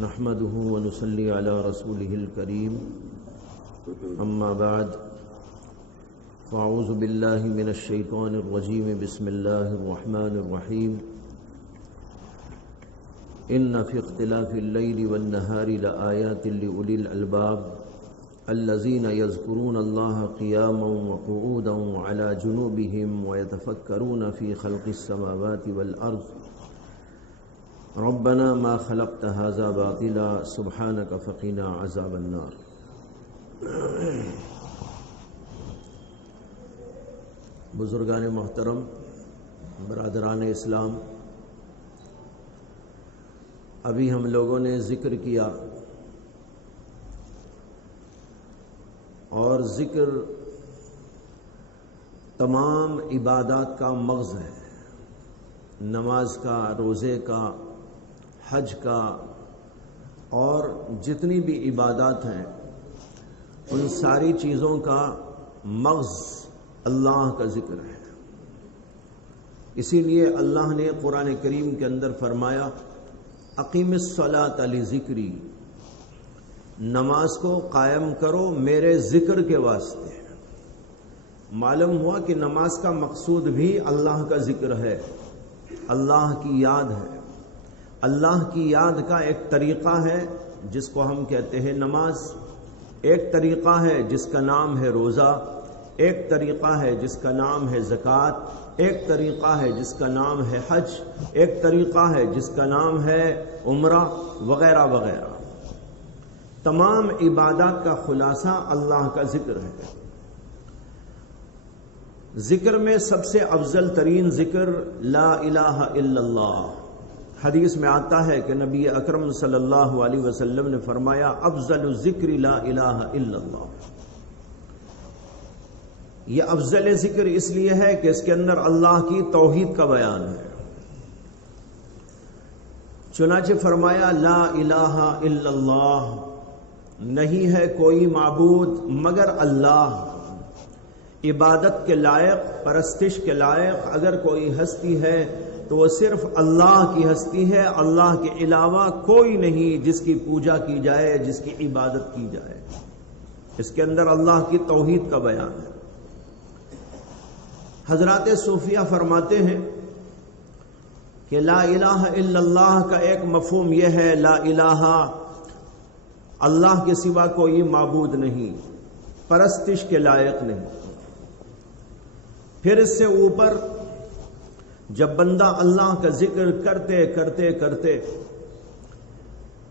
نحمده ونصلي على رسوله الكريم اما بعد فاعوذ بالله من الشيطان الرجيم بسم الله الرحمن الرحيم ان في اختلاف الليل والنهار لآيات لأولي الألباب الذين يذكرون الله قياما وقعودا وعلى جنوبهم ويتفكرون في خلق السماوات والأرض ربنا ما خلقت هذا باطلا سبحانك فقنا عذاب النار۔ بزرگان محترم، برادران اسلام، ابھی ہم لوگوں نے ذکر کیا اور ذکر تمام عبادات کا مغز ہے، نماز کا، روزے کا، حج کا اور جتنی بھی عبادات ہیں ان ساری چیزوں کا مغز اللہ کا ذکر ہے۔ اسی لیے اللہ نے قرآن کریم کے اندر فرمایا اقیم الصلاۃ لذکری، نماز کو قائم کرو میرے ذکر کے واسطے۔ معلوم ہوا کہ نماز کا مقصود بھی اللہ کا ذکر ہے، اللہ کی یاد ہے۔ اللہ کی یاد کا ایک طریقہ ہے جس کو ہم کہتے ہیں نماز، ایک طریقہ ہے جس کا نام ہے روزہ، ایک طریقہ ہے جس کا نام ہے زکوٰۃ، ایک طریقہ ہے جس کا نام ہے حج، ایک طریقہ ہے جس کا نام ہے عمرہ وغیرہ وغیرہ۔ تمام عبادات کا خلاصہ اللہ کا ذکر ہے۔ ذکر میں سب سے افضل ترین ذکر لا الہ الا اللہ۔ حدیث میں آتا ہے کہ نبی اکرم صلی اللہ علیہ وسلم نے فرمایا افضل الذکر لا الہ الا اللہ۔ یہ افضل ذکر اس لیے ہے کہ اس کے اندر اللہ کی توحید کا بیان ہے۔ چنانچہ فرمایا لا الہ الا اللہ، نہیں ہے کوئی معبود مگر اللہ، عبادت کے لائق، پرستش کے لائق اگر کوئی ہستی ہے تو وہ صرف اللہ کی ہستی ہے، اللہ کے علاوہ کوئی نہیں جس کی پوجا کی جائے، جس کی عبادت کی جائے۔ اس کے اندر اللہ کی توحید کا بیان ہے۔ حضرات صوفیہ فرماتے ہیں کہ لا الہ الا اللہ کا ایک مفہوم یہ ہے لا الہ، اللہ کے سوا کوئی معبود نہیں، پرستش کے لائق نہیں۔ پھر اس سے اوپر جب بندہ اللہ کا ذکر کرتے کرتے کرتے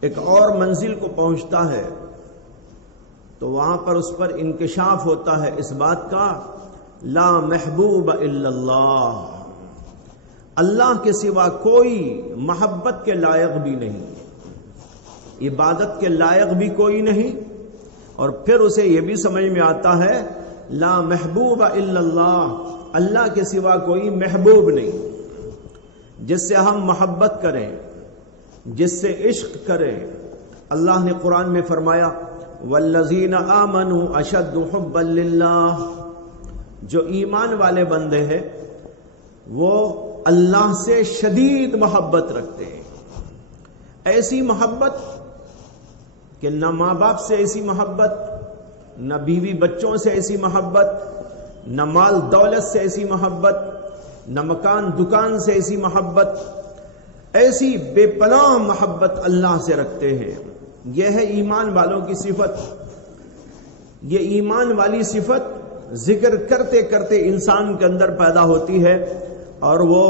ایک اور منزل کو پہنچتا ہے تو وہاں پر اس پر انکشاف ہوتا ہے اس بات کا لا محبوب الا اللہ، اللہ کے سوا کوئی محبت کے لائق بھی نہیں، عبادت کے لائق بھی کوئی نہیں، اور پھر اسے یہ بھی سمجھ میں آتا ہے لا محبوب الا اللہ، اللہ کے سوا کوئی محبوب نہیں جس سے ہم محبت کریں، جس سے عشق کریں۔ اللہ نے قرآن میں فرمایا والذین آمنوا اشد حبا للہ، جو ایمان والے بندے ہیں وہ اللہ سے شدید محبت رکھتے ہیں۔ ایسی محبت کہ نہ ماں باپ سے ایسی محبت، نہ بیوی بچوں سے ایسی محبت، نہ مال دولت سے ایسی محبت، نہ مکان دکان سے ایسی محبت، ایسی بے پناہ محبت اللہ سے رکھتے ہیں۔ یہ ہے ایمان والوں کی صفت۔ یہ ایمان والی صفت ذکر کرتے کرتے انسان کے اندر پیدا ہوتی ہے اور وہ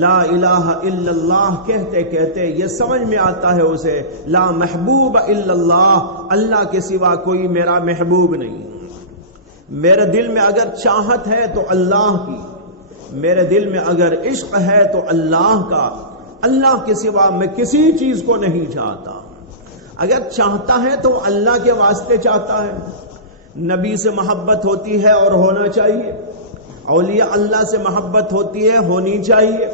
لا الہ الا اللہ کہتے کہتے یہ سمجھ میں آتا ہے اسے لا محبوب الا اللہ، اللہ کے سوا کوئی میرا محبوب نہیں۔ میرے دل میں اگر چاہت ہے تو اللہ کی، میرے دل میں اگر عشق ہے تو اللہ کا، اللہ کے سوا میں کسی چیز کو نہیں چاہتا۔ اگر چاہتا ہے تو اللہ کے واسطے چاہتا ہے۔ نبی سے محبت ہوتی ہے اور ہونا چاہیے، اولیاء اللہ سے محبت ہوتی ہے، ہونی چاہیے،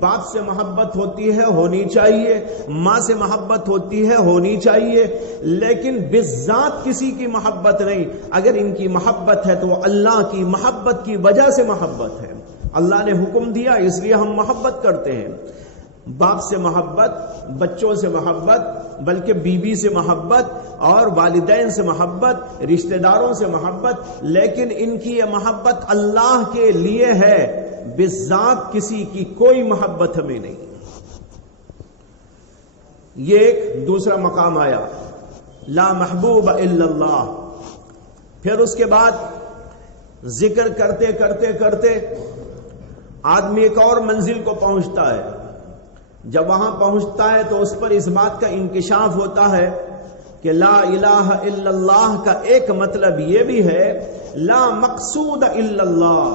باپ سے محبت ہوتی ہے، ہونی چاہیے، ماں سے محبت ہوتی ہے، ہونی چاہیے، لیکن بالذات کسی کی محبت نہیں۔ اگر ان کی محبت ہے تو اللہ کی محبت کی وجہ سے محبت ہے۔ اللہ نے حکم دیا اس لیے ہم محبت کرتے ہیں۔ باپ سے محبت، بچوں سے محبت، بلکہ بیوی سے محبت اور والدین سے محبت، رشتہ داروں سے محبت، لیکن ان کی یہ محبت اللہ کے لیے ہے، بالذات کسی کی کوئی محبت ہمیں نہیں۔ یہ ایک دوسرا مقام آیا، لا محبوب الا اللہ۔ پھر اس کے بعد ذکر کرتے کرتے کرتے آدمی ایک اور منزل کو پہنچتا ہے۔ جب وہاں پہنچتا ہے تو اس پر اس بات کا انکشاف ہوتا ہے کہ لا الہ الا اللہ کا ایک مطلب یہ بھی ہے لا مقصود الا اللہ،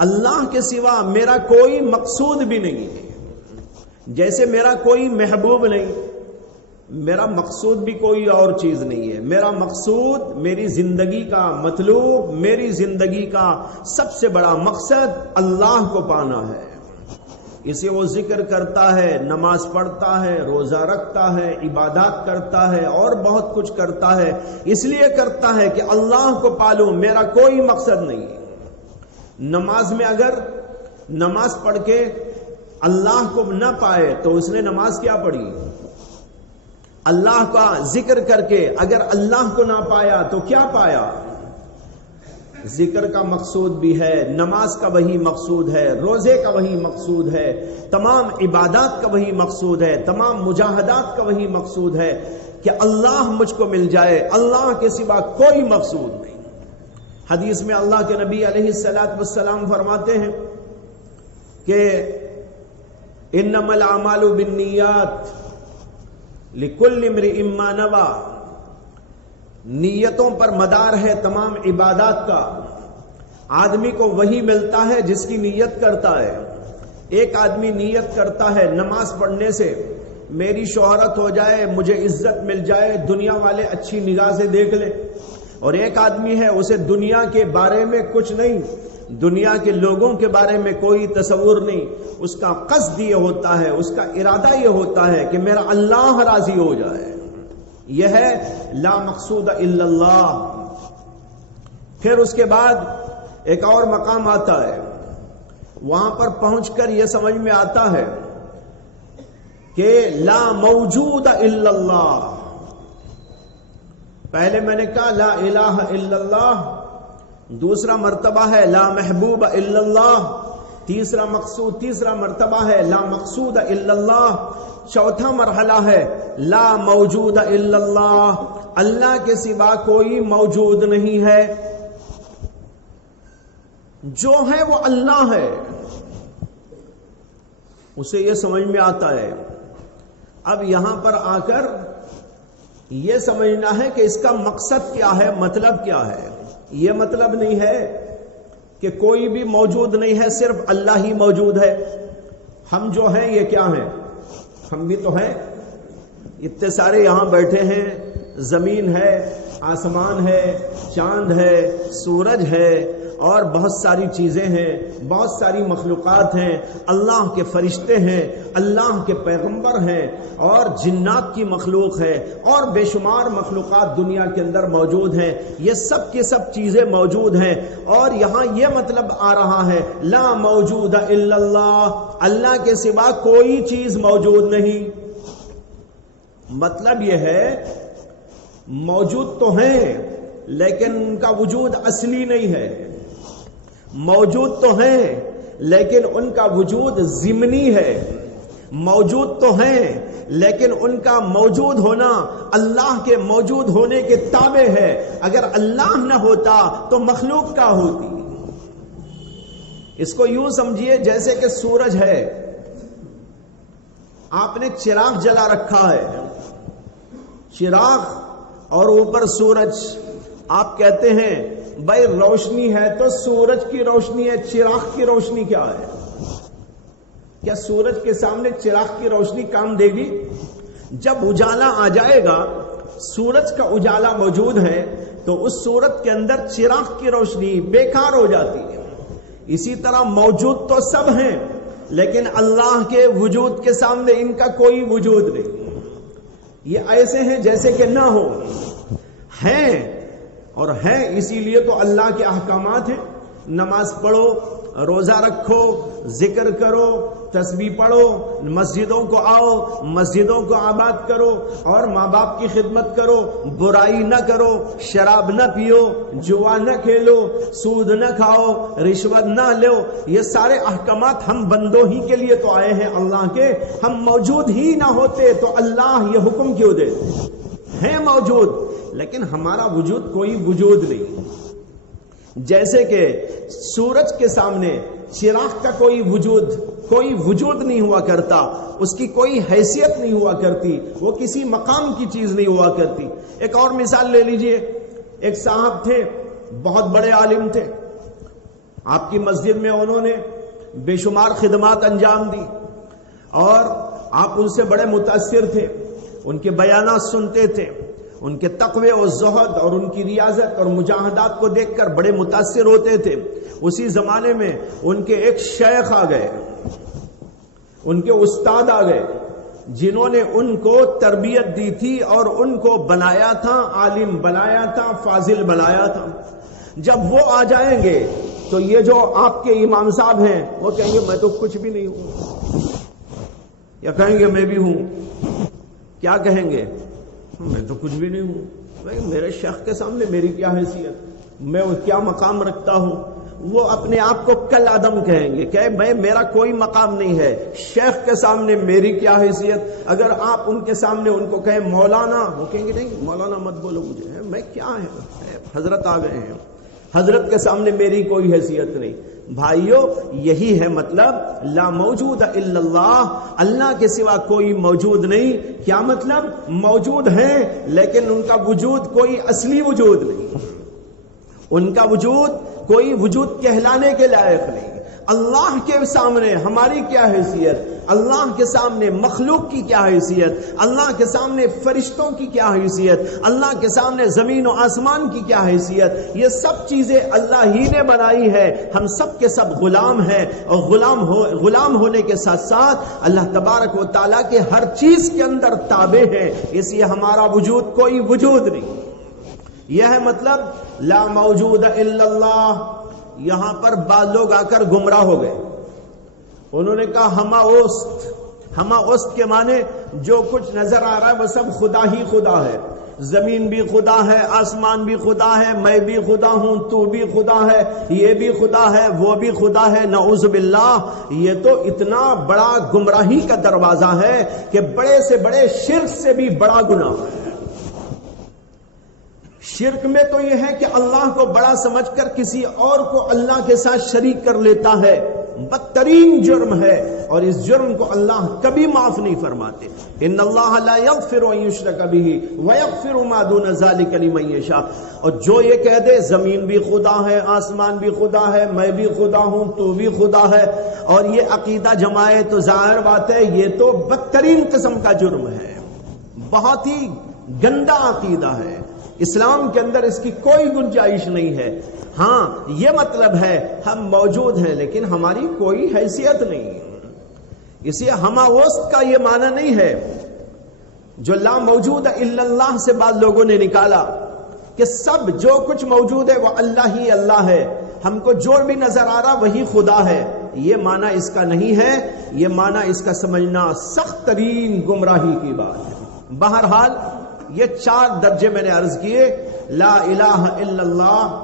اللہ کے سوا میرا کوئی مقصود بھی نہیں ہے۔ جیسے میرا کوئی محبوب نہیں، میرا مقصود بھی کوئی اور چیز نہیں ہے۔ میرا مقصود، میری زندگی کا مطلوب، میری زندگی کا سب سے بڑا مقصد اللہ کو پانا ہے۔ اسے وہ ذکر کرتا ہے، نماز پڑھتا ہے، روزہ رکھتا ہے، عبادات کرتا ہے اور بہت کچھ کرتا ہے، اس لیے کرتا ہے کہ اللہ کو پالوں، میرا کوئی مقصد نہیں ہے۔ نماز میں اگر نماز پڑھ کے اللہ کو نہ پائے تو اس نے نماز کیا پڑھی؟ اللہ کا ذکر کر کے اگر اللہ کو نہ پایا تو کیا پایا؟ ذکر کا مقصود بھی ہے، نماز کا وہی مقصود ہے، روزے کا وہی مقصود ہے، تمام عبادات کا وہی مقصود ہے، تمام مجاہدات کا وہی مقصود ہے کہ اللہ مجھ کو مل جائے، اللہ کے سوا کوئی مقصود نہیں۔ حدیث میں اللہ کے نبی علیہ السلام فرماتے ہیں کہ انما الاعمال بالنیات لکل امرئ ما نوی، نیتوں پر مدار ہے تمام عبادات کا۔ آدمی کو وہی ملتا ہے جس کی نیت کرتا ہے۔ ایک آدمی نیت کرتا ہے نماز پڑھنے سے میری شہرت ہو جائے، مجھے عزت مل جائے، دنیا والے اچھی نگاہ سے دیکھ لیں، اور ایک آدمی ہے اسے دنیا کے بارے میں کچھ نہیں، دنیا کے لوگوں کے بارے میں کوئی تصور نہیں، اس کا قصد یہ ہوتا ہے، اس کا ارادہ یہ ہوتا ہے کہ میرا اللہ راضی ہو جائے۔ یہ ہے لا مقصود الا اللہ۔ پھر اس کے بعد ایک اور مقام آتا ہے، وہاں پر پہنچ کر یہ سمجھ میں آتا ہے کہ لا موجود الا اللہ۔ پہلے میں نے کہا لا الہ الا اللہ، دوسرا مرتبہ ہے لا محبوب الا اللہ، تیسرا مرتبہ ہے لا مقصود الا اللہ، چوتھا مرحلہ ہے لا موجود الا اللہ، اللہ کے سوا کوئی موجود نہیں ہے، جو ہے وہ اللہ ہے۔ اسے یہ سمجھ میں آتا ہے۔ اب یہاں پر آ کر یہ سمجھنا ہے کہ اس کا مقصد کیا ہے، مطلب کیا ہے۔ یہ مطلب نہیں ہے کہ کوئی بھی موجود نہیں ہے، صرف اللہ ہی موجود ہے۔ ہم جو ہیں یہ کیا ہیں؟ ہم بھی تو ہیں، اتنے سارے یہاں بیٹھے ہیں، زمین ہے، آسمان ہے، چاند ہے، سورج ہے اور بہت ساری چیزیں ہیں، بہت ساری مخلوقات ہیں، اللہ کے فرشتے ہیں، اللہ کے پیغمبر ہیں اور جنات کی مخلوق ہے اور بے شمار مخلوقات دنیا کے اندر موجود ہیں۔ یہ سب کی سب چیزیں موجود ہیں، اور یہاں یہ مطلب آ رہا ہے لا موجود الا اللہ، اللہ کے سوا کوئی چیز موجود نہیں۔ مطلب یہ ہے موجود تو ہیں لیکن ان کا وجود اصلی نہیں ہے، موجود تو ہیں لیکن ان کا وجود ضمنی ہے، موجود تو ہیں لیکن ان کا موجود ہونا اللہ کے موجود ہونے کے تابع ہے۔ اگر اللہ نہ ہوتا تو مخلوق کیا ہوتی؟ اس کو یوں سمجھیے جیسے کہ سورج ہے، آپ نے چراغ جلا رکھا ہے، چراغ اور اوپر سورج، آپ کہتے ہیں بھائی روشنی ہے تو سورج کی روشنی ہے، چراغ کی روشنی کیا ہے؟ کیا سورج کے سامنے چراغ کی روشنی کام دے گی؟ جب اجالا آ جائے گا، سورج کا اجالا موجود ہے تو اس صورت کے اندر چراغ کی روشنی بیکار ہو جاتی ہے۔ اسی طرح موجود تو سب ہیں لیکن اللہ کے وجود کے سامنے ان کا کوئی وجود نہیں۔ یہ ایسے ہیں جیسے کہ نہ ہو، ہیں اور ہیں، اسی لیے تو اللہ کے احکامات ہیں، نماز پڑھو، روزہ رکھو، ذکر کرو، تسبیح پڑھو، مسجدوں کو آؤ، مسجدوں کو آباد کرو اور ماں باپ کی خدمت کرو، برائی نہ کرو، شراب نہ پیو، جوا نہ کھیلو، سود نہ کھاؤ، رشوت نہ لو۔ یہ سارے احکامات ہم بندوں ہی کے لیے تو آئے ہیں اللہ کے، ہم موجود ہی نہ ہوتے تو اللہ یہ حکم کیوں دیتے؟ ہیں موجود لیکن ہمارا وجود کوئی وجود نہیں۔ جیسے کہ سورج کے سامنے چراغ کا کوئی وجود نہیں ہوا کرتا، اس کی کوئی حیثیت نہیں ہوا کرتی، وہ کسی مقام کی چیز نہیں ہوا کرتی۔ ایک اور مثال لے لیجئے، ایک صاحب تھے، بہت بڑے عالم تھے، آپ کی مسجد میں انہوں نے بے شمار خدمات انجام دی اور آپ ان سے بڑے متاثر تھے، ان کے بیانات سنتے تھے، ان کے تقوی اور زہد اور ان کی ریاضت اور مجاہدات کو دیکھ کر بڑے متاثر ہوتے تھے۔ اسی زمانے میں ان کے ایک شیخ آ گئے، ان کے استاد آ گئے، جنہوں نے ان کو تربیت دی تھی اور ان کو بنایا تھا، عالم بنایا تھا، فاضل بنایا تھا۔ جب وہ آ جائیں گے تو یہ جو آپ کے امام صاحب ہیں وہ کہیں گے میں تو کچھ بھی نہیں ہوں، یا کہیں گے میں بھی ہوں۔ کیا کہیں گے؟ میں تو کچھ بھی نہیں ہوں، میرے شیخ کے سامنے میری کیا حیثیت، میں کیا مقام رکھتا ہوں۔ وہ اپنے آپ کو کل عدم کہیں گے کہ میرا کوئی مقام نہیں ہے، شیخ کے سامنے میری کیا حیثیت۔ اگر آپ ان کے سامنے ان کو کہیں مولانا، وہ کہیں گے نہیں مولانا مت بولو مجھے، میں کیا ہے، حضرت آ گئے ہیں، حضرت کے سامنے میری کوئی حیثیت نہیں۔ بھائیو یہی ہے مطلب لا موجود الا اللہ، اللہ کے سوا کوئی موجود نہیں۔ کیا مطلب؟ موجود ہیں لیکن ان کا وجود کوئی اصلی وجود نہیں، ان کا وجود کوئی وجود کہلانے کے لائق نہیں۔ اللہ کے سامنے ہماری کیا حیثیت، اللہ کے سامنے مخلوق کی کیا حیثیت، اللہ کے سامنے فرشتوں کی کیا حیثیت، اللہ کے سامنے زمین و آسمان کی کیا حیثیت، یہ سب چیزیں اللہ ہی نے بنائی ہے۔ ہم سب کے سب غلام ہیں اور غلام ہونے کے ساتھ ساتھ اللہ تبارک و تعالیٰ کے ہر چیز کے اندر تابع ہیں، اس لیے ہمارا وجود کوئی وجود نہیں۔ یہ ہے مطلب لا موجود الا اللہ۔ یہاں پر بعض لوگ آ کر گمراہ ہو گئے، انہوں نے کہا ہما اوست کے معنی جو کچھ نظر آ رہا ہے وہ سب خدا ہی خدا ہے، زمین بھی خدا ہے، آسمان بھی خدا ہے، میں بھی خدا ہوں، تو بھی خدا ہے، یہ بھی خدا ہے، وہ بھی خدا ہے، نعوذ باللہ۔ یہ تو اتنا بڑا گمراہی کا دروازہ ہے کہ بڑے سے بڑے شرک سے بھی بڑا گناہ ہے۔ شرک میں تو یہ ہے کہ اللہ کو بڑا سمجھ کر کسی اور کو اللہ کے ساتھ شریک کر لیتا ہے، بدترین جرم ہے، اور اس جرم کو اللہ کبھی معاف نہیں فرماتے۔ ان اللہ لا یغفر ان یشرک بہ ویغفر ما دون ذلک لمن یشاء۔ اور جو یہ کہہ دے زمین بھی خدا ہے، آسمان بھی خدا ہے، میں بھی خدا ہوں، تو بھی خدا ہے، اور یہ عقیدہ جمائے تو ظاہر بات ہے یہ تو بدترین قسم کا جرم ہے، بہت ہی گندا عقیدہ ہے۔ اسلام کے اندر اس کی کوئی گنجائش نہیں ہے۔ ہاں یہ مطلب ہے ہم موجود ہیں لیکن ہماری کوئی حیثیت نہیں، اسے ہما وسط کا یہ معنی نہیں ہے جو لا موجود الا اللہ سے بعض لوگوں نے نکالا کہ سب جو کچھ موجود ہے وہ اللہ ہی اللہ ہے، ہم کو جو بھی نظر آ رہا وہی خدا ہے۔ یہ معنی اس کا نہیں ہے، یہ معنی اس کا سمجھنا سخت ترین گمراہی کی بات ہے۔ بہرحال یہ 4 درجے میں نے عرض کیے۔ لا الہ الا اللہ،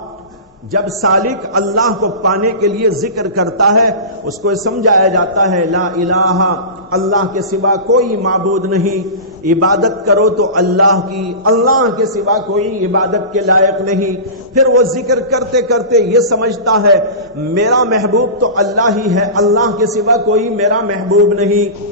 جب سالک اللہ کو پانے کے لیے ذکر کرتا ہے اس کو سمجھایا جاتا ہے لا الہ، اللہ کے سوا کوئی معبود نہیں، عبادت کرو تو اللہ کی، اللہ کے سوا کوئی عبادت کے لائق نہیں۔ پھر وہ ذکر کرتے کرتے یہ سمجھتا ہے میرا محبوب تو اللہ ہی ہے، اللہ کے سوا کوئی میرا محبوب نہیں،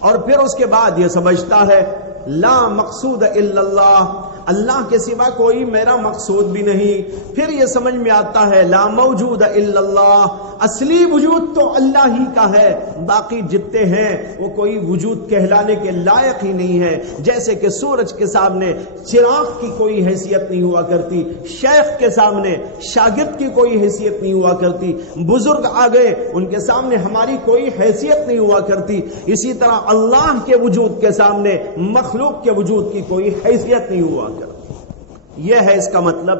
اور پھر اس کے بعد یہ سمجھتا ہے لا مقصود الا اللہ، اللہ کے سوا کوئی میرا مقصود بھی نہیں۔ پھر یہ سمجھ میں آتا ہے لا موجود الا اللہ، اصلی وجود تو اللہ ہی کا ہے، باقی جتنے ہیں وہ کوئی وجود کہلانے کے لائق ہی نہیں ہے۔ جیسے کہ سورج کے سامنے چراغ کی کوئی حیثیت نہیں ہوا کرتی، شیخ کے سامنے شاگرد کی کوئی حیثیت نہیں ہوا کرتی، بزرگ آ گئے ان کے سامنے ہماری کوئی حیثیت نہیں ہوا کرتی، اسی طرح اللہ کے وجود کے سامنے مخلوق کے وجود کی کوئی حیثیت نہیں ہوا کرتی۔ یہ ہے اس کا مطلب۔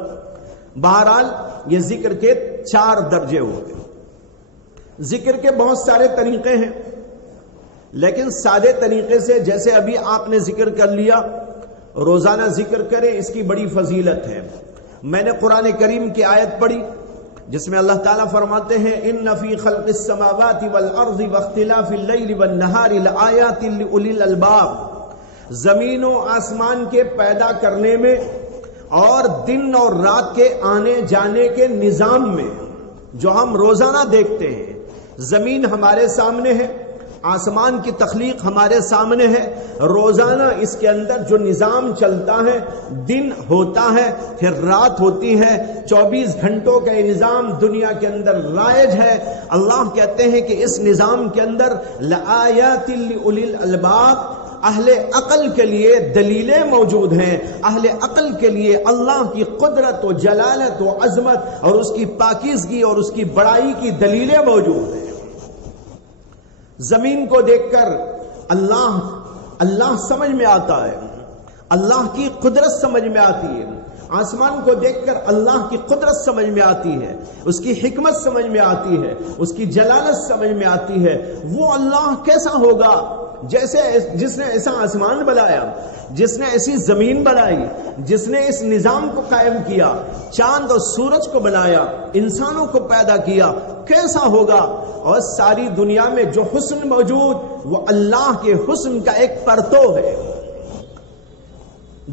بہرحال یہ ذکر کے 4 درجے ہو گئے۔ ذکر کے بہت سارے طریقے ہیں، لیکن سادے طریقے سے جیسے ابھی آپ نے ذکر کر لیا، روزانہ ذکر کریں، اس کی بڑی فضیلت ہے۔ میں نے قرآن کریم کی آیت پڑھی جس میں اللہ تعالیٰ فرماتے ہیں ان فی خلق السماوات والارض واختلاف اللیل والنہار لآیات لأولی الالباب، زمین و آسمان کے پیدا کرنے میں اور دن اور رات کے آنے جانے کے نظام میں جو ہم روزانہ دیکھتے ہیں، زمین ہمارے سامنے ہے، آسمان کی تخلیق ہمارے سامنے ہے، روزانہ اس کے اندر جو نظام چلتا ہے، دن ہوتا ہے پھر رات ہوتی ہے، 24 گھنٹوں کا یہ نظام دنیا کے اندر رائج ہے۔ اللہ کہتے ہیں کہ اس نظام کے اندر لآیات لأولی الالباب، اہل عقل کے لیے دلیلیں موجود ہیں، اہل عقل کے لیے اللہ کی قدرت و جلالت و عظمت اور اس کی پاکیزگی اور اس کی بڑائی کی دلیلیں موجود ہیں۔ زمین کو دیکھ کر اللہ سمجھ میں آتا ہے، اللہ کی قدرت سمجھ میں آتی ہے، آسمان کو دیکھ کر اللہ کی قدرت سمجھ میں آتی ہے، اس کی حکمت سمجھ میں آتی ہے، اس کی جلالت سمجھ میں آتی ہے۔ وہ اللہ کیسا ہوگا جیسے جس نے ایسا آسمان بنایا، جس نے ایسی زمین بنائی، جس نے اس نظام کو قائم کیا، چاند اور سورج کو بنایا، انسانوں کو پیدا کیا، کیسا ہوگا؟ اور ساری دنیا میں جو حسن موجود وہ اللہ کے حسن کا ایک پرتو ہے۔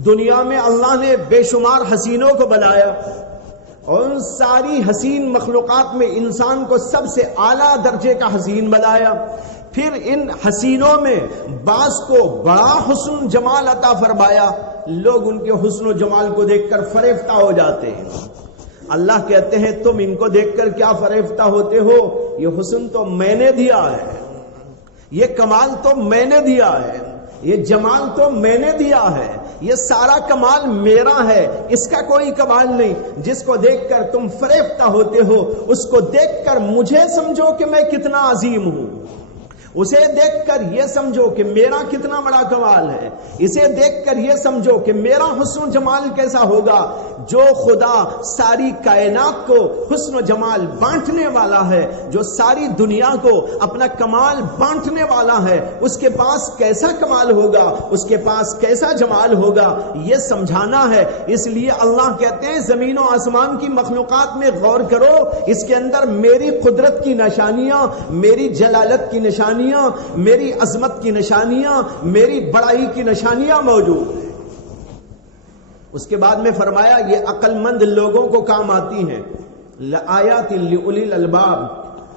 دنیا میں اللہ نے بے شمار حسینوں کو بنایا اور ان ساری حسین مخلوقات میں انسان کو سب سے اعلیٰ درجے کا حسین بنایا، پھر ان حسینوں میں بعض کو بڑا حسن جمال عطا فرمایا، لوگ ان کے حسن و جمال کو دیکھ کر فریفتہ ہو جاتے ہیں۔ اللہ کہتے ہیں تم ان کو دیکھ کر کیا فریفتہ ہوتے ہو؟ یہ حسن تو میں نے دیا ہے، یہ کمال تو میں نے دیا ہے، یہ جمال تو میں نے دیا ہے، یہ سارا کمال میرا ہے، اس کا کوئی کمال نہیں۔ جس کو دیکھ کر تم فریفتہ ہوتے ہو، اس کو دیکھ کر مجھے سمجھو کہ میں کتنا عظیم ہوں، اسے دیکھ کر یہ سمجھو کہ میرا کتنا بڑا کمال ہے، اسے دیکھ کر یہ سمجھو کہ میرا حسن و جمال کیسا ہوگا۔ جو خدا ساری کائنات کو حسن و جمال بانٹنے والا ہے، جو ساری دنیا کو اپنا کمال بانٹنے والا ہے، اس کے پاس کیسا کمال ہوگا، اس کے پاس کیسا جمال ہوگا، یہ سمجھانا ہے۔ اس لیے اللہ کہتے ہیں زمین و آسمان کی مخلوقات میں غور کرو، اس کے اندر میری قدرت کی نشانیاں، میری جلالت کی نشانیاں، میری عظمت کی نشانیاں، میری بڑائی کی نشانیاں موجود ہیں۔ اس کے بعد میں فرمایا یہ عقل مند لوگوں کو کام آتی ہیں، لآیات لأولی الالباب،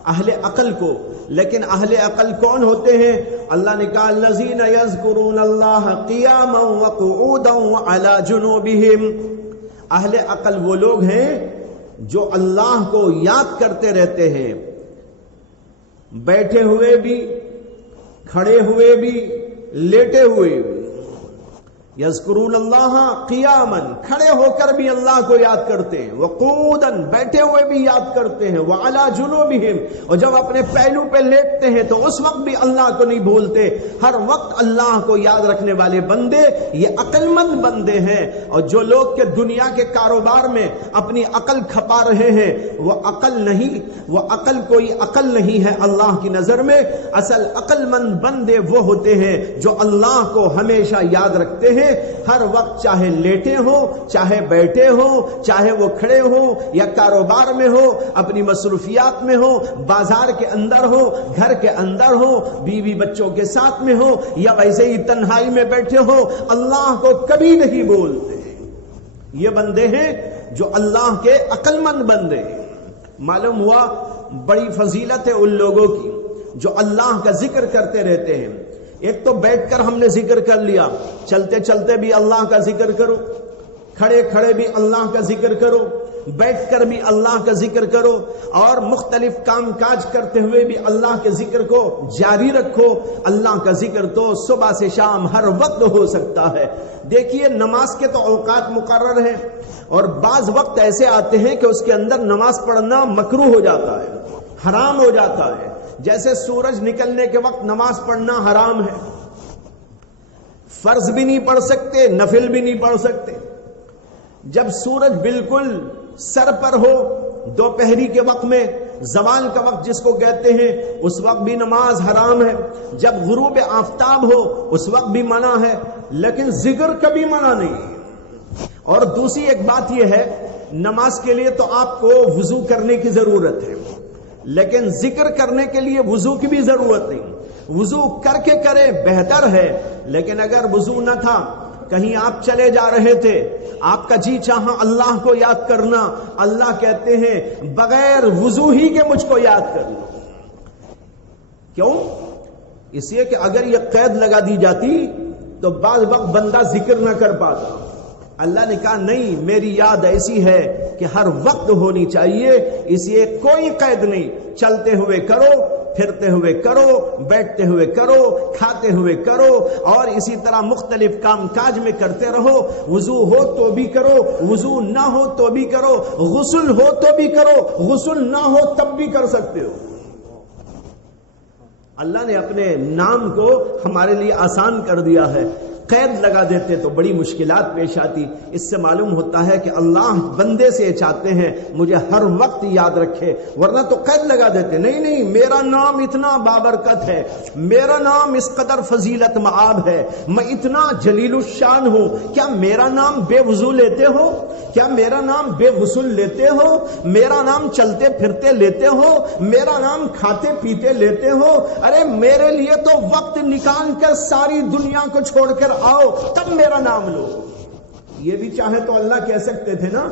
اہل عقل کو۔ لیکن اہل عقل کون ہوتے ہیں؟ اللہ نے کہا الذین یذکرون اللہ قیاما وقعودا وعلی جنوبہم۔ اہل عقل وہ لوگ ہیں جو اللہ کو یاد کرتے رہتے ہیں، بیٹھے ہوئے بھی، کھڑے ہوئے بھی، لیٹے ہوئے بھی۔ یذکرون اللہ قیاما، کھڑے ہو کر بھی اللہ کو یاد کرتے ہیں، وقعودا، بیٹھے ہوئے بھی یاد کرتے ہیں، وعلی جنوبہم، اور جب اپنے پہلو پہ لیٹتے ہیں تو اس وقت بھی اللہ کو نہیں بھولتے، ہر وقت اللہ کو یاد رکھنے والے بندے یہ عقل مند بندے ہیں۔ اور جو لوگ کے دنیا کے کاروبار میں اپنی عقل کھپا رہے ہیں، وہ عقل نہیں، وہ عقل کوئی عقل نہیں ہے اللہ کی نظر میں۔ اصل عقل مند بندے وہ ہوتے ہیں جو اللہ کو ہمیشہ یاد رکھتے ہیں، ہر وقت، چاہے لیٹے ہو، چاہے بیٹھے ہو، چاہے وہ کھڑے ہو یا کاروبار میں ہو، اپنی مصروفیات میں ہو، بازار کے اندر ہو، گھر کے اندر ہو، بیوی بچوں کے ساتھ میں ہو، یا ویسے ہی تنہائی میں بیٹھے ہو، اللہ کو کبھی نہیں بولتے۔ یہ بندے ہیں جو اللہ کے عقل مند بندے ہیں۔ معلوم ہوا بڑی فضیلت ہے ان لوگوں کی جو اللہ کا ذکر کرتے رہتے ہیں۔ ایک تو بیٹھ کر ہم نے ذکر کر لیا، چلتے چلتے بھی اللہ کا ذکر کرو، کھڑے کھڑے بھی اللہ کا ذکر کرو، بیٹھ کر بھی اللہ کا ذکر کرو، اور مختلف کام کاج کرتے ہوئے بھی اللہ کے ذکر کو جاری رکھو۔ اللہ کا ذکر تو صبح سے شام ہر وقت ہو سکتا ہے۔ دیکھیے نماز کے تو اوقات مقرر ہیں، اور بعض وقت ایسے آتے ہیں کہ اس کے اندر نماز پڑھنا مکروہ ہو جاتا ہے، حرام ہو جاتا ہے۔ جیسے سورج نکلنے کے وقت نماز پڑھنا حرام ہے، فرض بھی نہیں پڑھ سکتے، نفل بھی نہیں پڑھ سکتے۔ جب سورج بالکل سر پر ہو دوپہری کے وقت میں، زوال کا وقت جس کو کہتے ہیں، اس وقت بھی نماز حرام ہے، جب غروب آفتاب ہو اس وقت بھی منع ہے، لیکن ذکر کبھی منع نہیں۔ اور دوسری ایک بات یہ ہے، نماز کے لیے تو آپ کو وضو کرنے کی ضرورت ہے، لیکن ذکر کرنے کے لیے وضو کی بھی ضرورت نہیں۔ وضو کر کے کرے بہتر ہے، لیکن اگر وضو نہ تھا، کہیں آپ چلے جا رہے تھے، آپ کا جی چاہا اللہ کو یاد کرنا، اللہ کہتے ہیں بغیر وضو ہی کے مجھ کو یاد کر لو۔ کیوں؟ اس لیے کہ اگر یہ قید لگا دی جاتی تو بعض وقت بندہ ذکر نہ کر پاتا۔ اللہ نے کہا نہیں، میری یاد ایسی ہے کہ ہر وقت ہونی چاہیے، اس لیے کوئی قید نہیں، چلتے ہوئے کرو، پھرتے ہوئے کرو، بیٹھتے ہوئے کرو، کھاتے ہوئے کرو، اور اسی طرح مختلف کام کاج میں کرتے رہو۔ وضو ہو تو بھی کرو، وضو نہ ہو تو بھی کرو، غسل ہو تو بھی کرو، غسل نہ ہو تب بھی کر سکتے ہو۔ اللہ نے اپنے نام کو ہمارے لیے آسان کر دیا ہے۔ قید لگا دیتے تو بڑی مشکلات پیش آتی۔ اس سے معلوم ہوتا ہے کہ اللہ بندے سے چاہتے ہیں مجھے ہر وقت یاد رکھے، ورنہ تو قید لگا دیتے، نہیں میرا نام اتنا بابرکت ہے، میرا نام اس قدر فضیلت معاب ہے، میں اتنا جلیل الشان ہوں، کیا میرا نام بے وضو لیتے ہو؟ کیا میرا نام بے غسل لیتے ہو؟ میرا نام چلتے پھرتے لیتے ہو؟ میرا نام کھاتے پیتے لیتے ہو؟ ارے میرے لیے تو وقت نکال کر ساری دنیا کو چھوڑ کر آؤ تب میرا نام لو۔ یہ بھی چاہے تو اللہ کہہ سکتے تھے نا،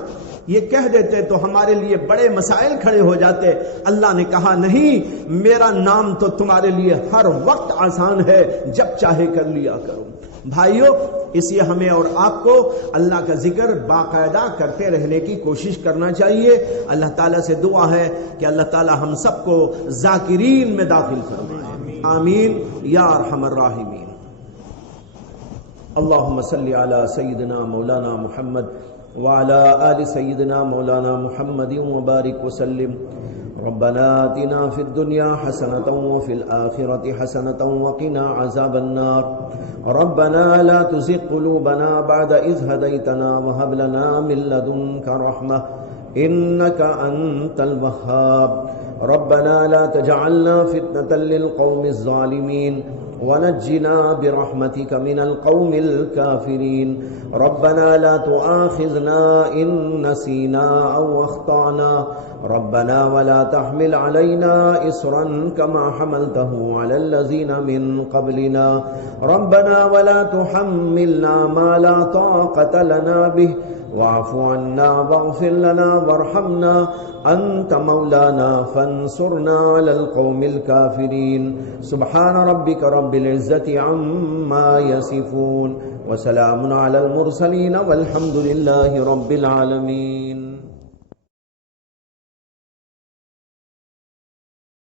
یہ کہہ دیتے تو ہمارے لیے بڑے مسائل کھڑے ہو جاتے۔ اللہ نے کہا نہیں، میرا نام تو تمہارے لیے ہر وقت آسان ہے، جب چاہے کر لیا کرو۔ بھائیو، اس لیے ہمیں اور آپ کو اللہ کا ذکر باقاعدہ کرتے رہنے کی کوشش کرنا چاہیے۔ اللہ تعالیٰ سے دعا ہے کہ اللہ تعالیٰ ہم سب کو ذاکرین میں داخل فرمائے، آمین یا ارحم الراحمین۔ اللہم صلی علی سیدنا مولانا محمد وعلی آل سیدنا مولانا محمد وبارک وسلم۔ ربنا آتنا فی الدنیا حسنۃ وفی الآخرۃ حسنۃ وقنا عذاب النار۔ ربنا لا تزغ قلوبنا بعد إذ هديتنا وهب لنا من لدنك رحمة إنك أنت الوهاب۔ ربنا لا تجعلنا فتنة للقوم الظالمين ونجنا برحمتك من القوم الكافرين۔ ربنا لا تؤاخذنا إن نسينا أو أخطأنا، ربنا ولا تحمل علينا إصرا كما حملته على الذين من قبلنا، ربنا ولا تحملنا ما لا طاقة لنا به، واعف عنا واغفر لنا وارحمنا أنت مولانا فانصرنا على القوم الكافرين۔ سبحان ربك رب العزة عما يصفون، وسلام على المرسلين والحمد لله رب العالمين۔